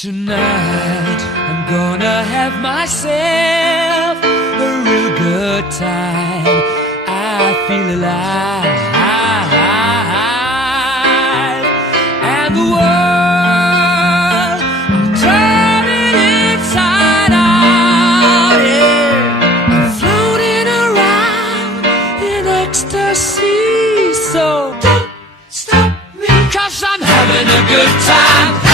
Tonight I'm gonna have myself a real good time. I feel alive, and the world I'm turning inside out. Yeah, I'm floating around in ecstasy. So don't stop me, 'cause I'm having a good time.